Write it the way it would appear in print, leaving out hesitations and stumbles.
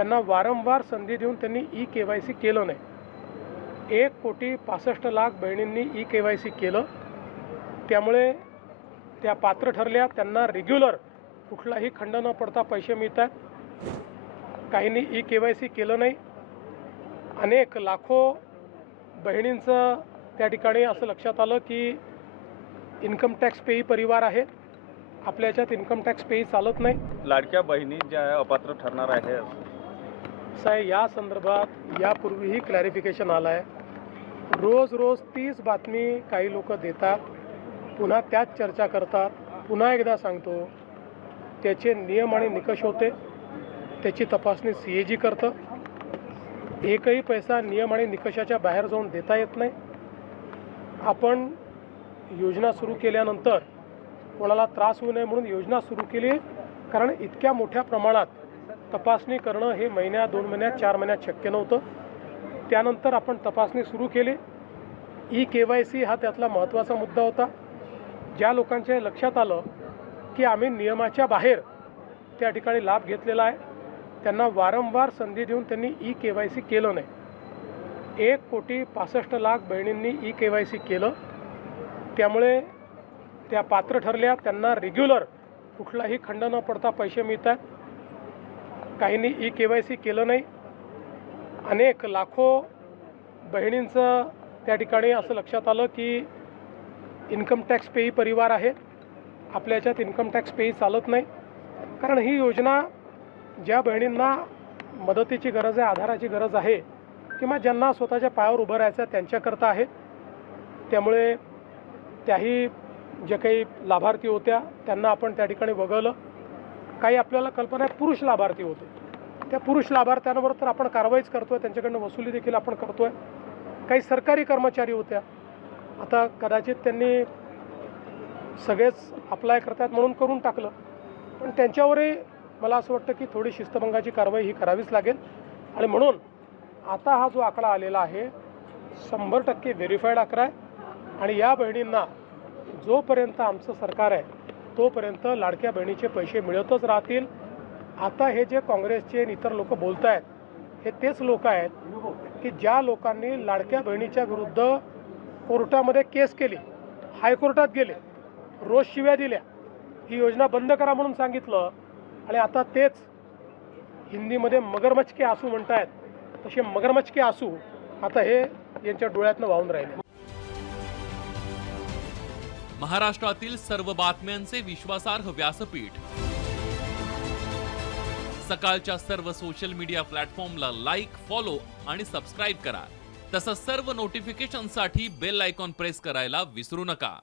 त्यांना वारंवार संधी देऊन त्यांनी ई-KYC केलं नाही। 1,65,00,000 बहिणींनी ई-KYC केलं, त्यामुळे त्या पात्र ठरल्या, त्यांना रेग्युलर कुठलाही खंड न पडता पैसे मिळतात। काहींनी ई-KYC केलं नाही। अनेक लाखो बहिणींचं त्या ठिकाणी असं लक्षात आलं की इन्कम टॅक्स पेई परिवार आहे, आपल्या याच्यात इन्कम टॅक्स पेई चालत नाही। लाडक्या बहिणी ज्या अपात्र ठरणार आहे साहेब, या संदर्भात यापूर्वीही क्लॅरिफिकेशन आलं आहे। रोज तीच बातमी काही लोक देतात, पुन्हा त्याच चर्चा करतात। पुन्हा एकदा सांगतो, त्याचे नियम आणि निकष होते, त्याची तपासणी CAG करतं। एकही पैसा नियम आणि निकषाच्या बाहेर जाऊन देता येत नाही। आपण योजना सुरू केल्यानंतर कोणाला त्रास होऊ नये म्हणून योजना सुरू केली, कारण इतक्या मोठ्या प्रमाणात तपासणी करणं हे महिन्यात, 2 महिन्यात, 4 महिन्यात शक्य नव्हतं। त्यानंतर आपण तपासणी सुरू केली। ई-KYC हा त्यातला महत्त्वाचा मुद्दा होता। ज्या लोकांच्या लक्षात आलं की आम्ही नियमाच्या बाहेर त्या ठिकाणी लाभ घेतलेला आहे, त्यांना वारंवार संधी देऊन त्यांनी ई-KYC केलं नाही। 1,65,00,000 बहिणींनी ई-KYC केलं, त्यामुळे त्या पात्र ठरल्या, त्यांना रेग्युलर कुठलाही खंड न पडता पैसे मिळतात। काहींनी ई-KYC केलं नाही। अनेक लाखो बहिणींचं त्या ठिकाणी असं लक्षात आलं की इन्कम टॅक्स पेई परिवार आहे, आपल्या याच्यात इन्कम टॅक्स पेई चालत नाही। कारण ही योजना ज्या बहिणींना मदतीची गरज आहे, आधाराची गरज आहे, किंवा ज्यांना स्वतःच्या पायावर उभं राहायचं आहे त्यांच्याकरता आहे। त्यामुळे त्याही जे काही लाभार्थी होत्या त्यांना आपण त्या ठिकाणी वगळलं। काही आपल्याला कल्पना आहे पुरुष लाभार्थी होते, त्या पुरुष लाभार्थ्यांवर तर आपण कारवाईच करतोय, त्यांच्याकडनं वसुली देखील आपण करतोय। काही सरकारी कर्मचारी होत्या, आता कदाचित त्यांनी सगळेच अप्लाय करतात म्हणून करून टाकलं, पण त्यांच्यावरही मला असं वाटतं की थोडी शिस्तभंगाची कारवाई ही करावीच लागेल। आणि म्हणून आता हा जो आकडा आलेला आहे 100% व्हेरीफाईड आकडा आहे। आणि या बहिणींना जोपर्यंत आमचं सरकार आहे तोपर्यंत लाडक्या बहिणीचे पैसे मिळतच राहतील। आता हे जे काँग्रेसचे आणि इतर लोक बोलत आहेत, हे तेच लोक आहेत की ज्या लोकांनी लाडक्या बहिणीच्या विरुद्ध कोर्टामध्ये केस केली, हायकोर्टात गेले, रोज शिव्या दिल्या, ही योजना बंद करा म्हणून सांगितलं, आणि आता तेच हिंदीमध्ये मगरमच्छ के आंसू म्हणतायत, तसे मगरमच्छ के आंसू आता हे यांच्या डोळ्यातनं वाहून राहिले। महाराष्ट्रातील सर्व बातम्यांचे विश्वासार्ह व्यासपीठ, सकाळच्या सर्व सोशल मीडिया प्लॅटफॉर्मला लाईक, फॉलो आणि सबस्क्राईब करा। तसंच सर्व नोटिफिकेशनसाठी बेल आयकॉन प्रेस करायला विसरू नका।